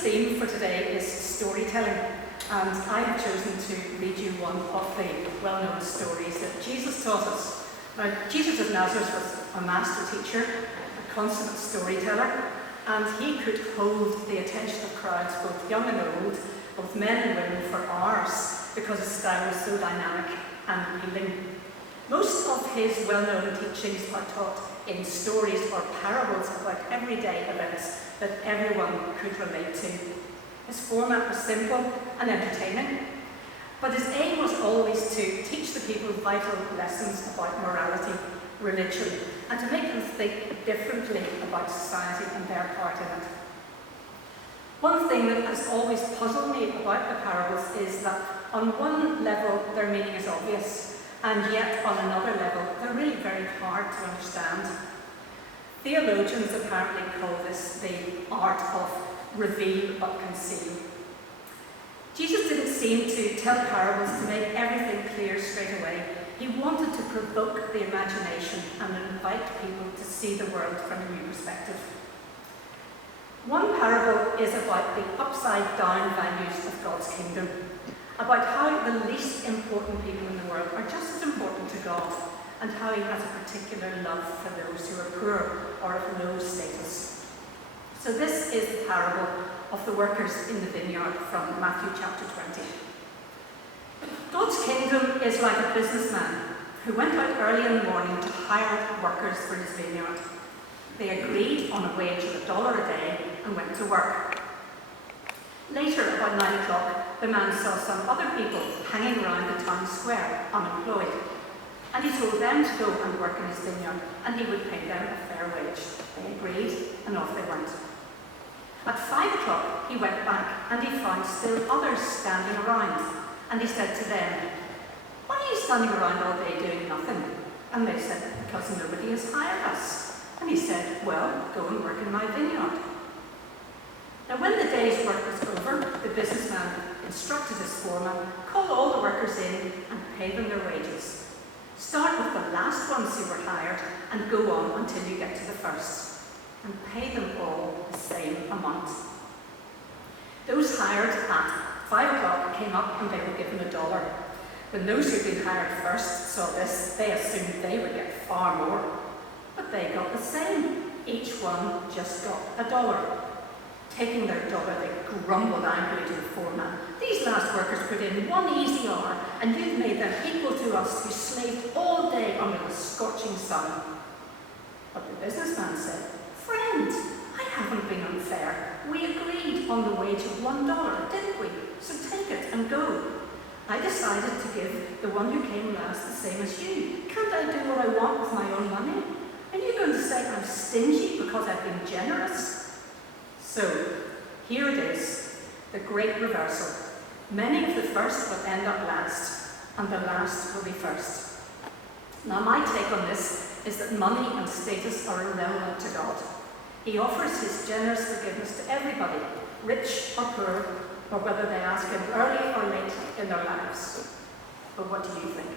theme for today is storytelling, and I have chosen to read you one of the well-known stories that Jesus taught us. Now, Jesus of Nazareth was a master teacher, a consummate storyteller, and he could hold the attention of crowds, both young and old, both men and women, for hours, because his style was so dynamic and appealing. Most of his well-known teachings are taught in stories or parables about everyday events that everyone could relate to. His format was simple and entertaining, but his aim was always to teach the people vital lessons about morality, religion, and to make them think differently about society and their part in it. One thing that has always puzzled me about the parables is that on one level their meaning is obvious, and yet on another level they're really very hard to understand. Theologians apparently call this the art of reveal but conceal. Jesus didn't seem to tell parables to make everything clear straight away. He wanted to provoke the imagination and invite people to see the world from a new perspective. One parable is about the upside-down values of God's kingdom, about how the least important people in the world are just as important to God, and how he has a particular love for those who are poor or of low status. So this is the parable of the workers in the vineyard from Matthew chapter 20. God's kingdom is like a businessman who went out early in the morning to hire workers for his vineyard. They agreed on a wage of $1 a day and went to work. Later, about 9 o'clock, the man saw some other people hanging around the town square, unemployed. And he told them to go and work in his vineyard, and he would pay them a fair wage. They agreed, and off they went. At 5 o'clock, he went back, and he found still others standing around. And he said to them, "Why are you standing around all day doing nothing?" And they said, "Because nobody has hired us." And he said, "Well, go and work in my vineyard." Now, when the day's work was over, the businessman instructed his foreman, "Call all the workers in and pay them their wages. Start with the last ones who were hired and go on until you get to the first, and pay them all the same amount." Those hired at 5 o'clock came up and they were given $1. When those who'd been hired first saw this, they assumed they would get far more, but they got the same. Each one just got $1. Taking their $1, they grumbled angrily to the foreman. "These last workers put in 1 easy hour, and you've made them equal to us who slaved all day under the scorching sun." But the businessman said, "Friend, I haven't been unfair. We agreed on the wage of $1, didn't we? So take it and go. I decided to give the one who came last the same as you. Can't I do what I want with my own money? Are you going to say I'm stingy because I've been generous?" So, here it is, the great reversal. Many of the first will end up last, and the last will be first. Now, my take on this is that money and status are irrelevant to God. He offers his generous forgiveness to everybody, rich or poor, or whether they ask him early or late in their lives. But what do you think?